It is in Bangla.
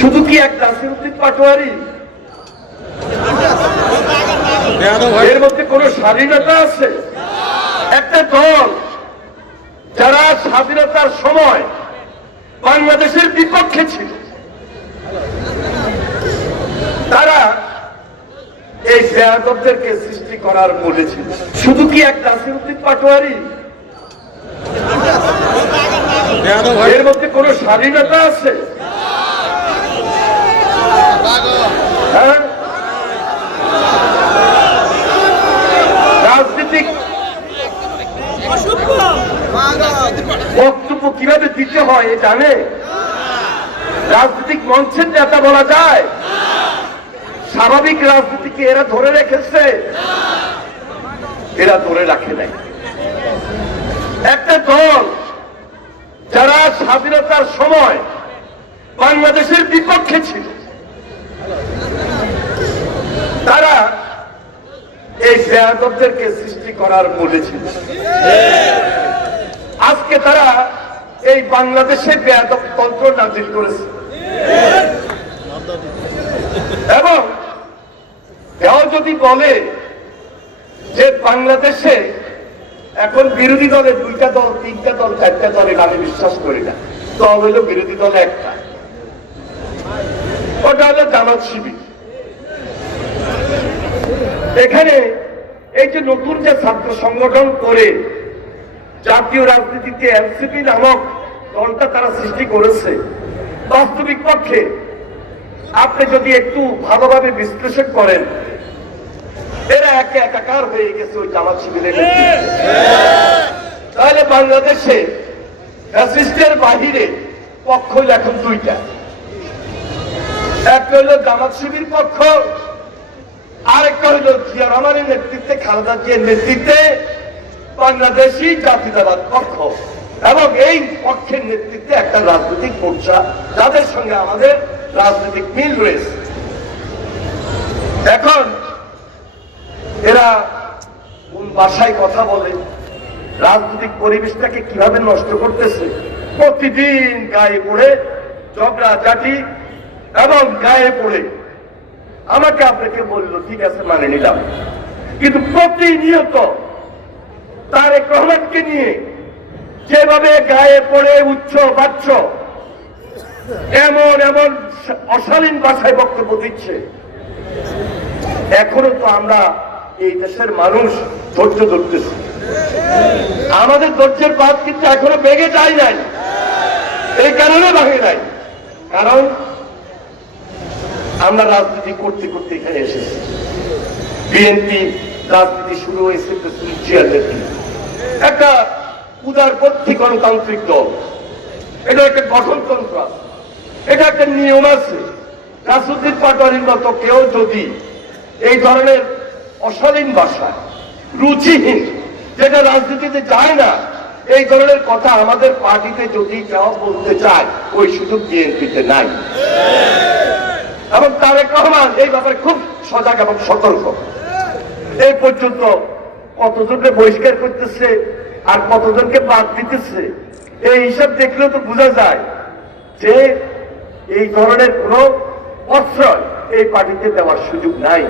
শুধু কি এক নাসিরউদ্দিন পাটোয়ারি? এর মধ্যে কোন স্বাধীনতা আছে? একটা দল যারা স্বাধীনতার সময় বাংলাদেশের বিপক্ষে ছিল, তারা এই বেয়াদবদেরকে সৃষ্টি করার মূলে ছিল। শুধু কি এক নাসিরউদ্দিন পাটোয়ারি? এর মধ্যে কোন স্বাধীনতা আছে? হ্যাঁ, রাজনীতিক বক্তব্য কিভাবে দিতে হয় জানে? রাজনৈতিক মঞ্চের নেতা বলা যায়? স্বাভাবিক রাজনীতিকে এরা ধরে রেখেছে? এরা ধরে রাখে নাই। একটা দল যারা স্বাধীনতার সময় বাংলাদেশের বিপক্ষে ছিল, তারা এই বেয়াদবদেরকে সৃষ্টি করার মূলে ছিল। আজকে তারা এই বাংলাদেশে বেয়াদব তন্ত্র নাজিল করেছে এবং কেউ যদি বলে যে বাংলাদেশে এখন বিরোধী দলে 2টা দল, 3টা দল, 4টা দলের আমি বিশ্বাস করি না। দল হইল বিরোধী দলে একটা, ওটা হলো জামাত শিবির। এখানে এই যে নতুন যে ছাত্র সংগঠন করে জাতীয় রাজনীতিতে এনসিপি নামক দলটা তারা সৃষ্টি করেছে, বাস্তবিক পক্ষে আপনি যদি একটু ভালোভাবে বিশ্লেষণ করেন, এরা একে একাকার হয়ে গেছে ওই জামাত শিবিরের নেতৃত্বে। তাহলে বাংলাদেশে ফ্যাসিস্টের বাহিরে পক্ষ হইল এখন 2টা। একটা হইল জামাত শিবির পক্ষ, আরেকটা হইল জিয়া রহমানের নেতৃত্বে, খালেদা জিয়ার নেতৃত্বে বাংলাদেশি জাতীয়তাবাদ পক্ষ। এবং এই পক্ষের নেতৃত্বে একটা রাজনৈতিক মোর্চা, যাদের সঙ্গে আমাদের রাজনৈতিক মিল রয়েছে। এখন এরা কোন ভাষায় কথা বলে, রাজনৈতিক পরিবেশটাকে কিভাবে নষ্ট করতেছে, প্রতিদিন গায়ে পড়ে ঝগড়াঝাটি এবং গায়ে পড়ে আমাকে আপনাকে বললো ঠিক আছে মানে নিলাম, কিন্তু প্রতিনিয়ত তারেক রহমানকে নিয়ে যেভাবে গায়ে পড়ে উচ্চ বাচ্চ এমন এমন অশালীন ভাষায় বক্তব্য দিচ্ছে, এখনো তো আমরা এই দেশের মানুষ ধৈর্য ধরতেছি। আমাদের ধৈর্যের বাদ কিন্তু এখনো ভেঙে যায় নাই। এই কারণে ভাঙে নাই, কারণ আমরা রাজনীতি করতে করতে এখানে এসেছি। বিএনপি রাজনীতি শুরু হয়েছে একটা উদারপন্থী গণতান্ত্রিক দল, এটা একটা গঠনতন্ত্র আছে, এটা একটা নিয়ম আছে। নাসিরউদ্দিন পাটোয়ারির মতো কেউ যদি এই ধরনের অশালীন ভাষা, রুচিহীন, যেটা রাজনীতিতে যায় না, এই ধরনের কথা আমাদের পার্টিতে যদি কেউ বলতে চায়, ওই সুযোগ বিএনপিতে নাই। এবং তারেক রহমান এই ব্যাপারে খুব সজাগ এবং সতর্ক। এই পর্যন্ত কতজনকে বহিষ্কার করতেছে আর কতজনকে বাদ দিতেছে, এই হিসাব দেখলেও তো বোঝা যায় যে এই ধরনের কোন প্রশ্রয় এই পার্টিতে দেওয়ার সুযোগ নাই।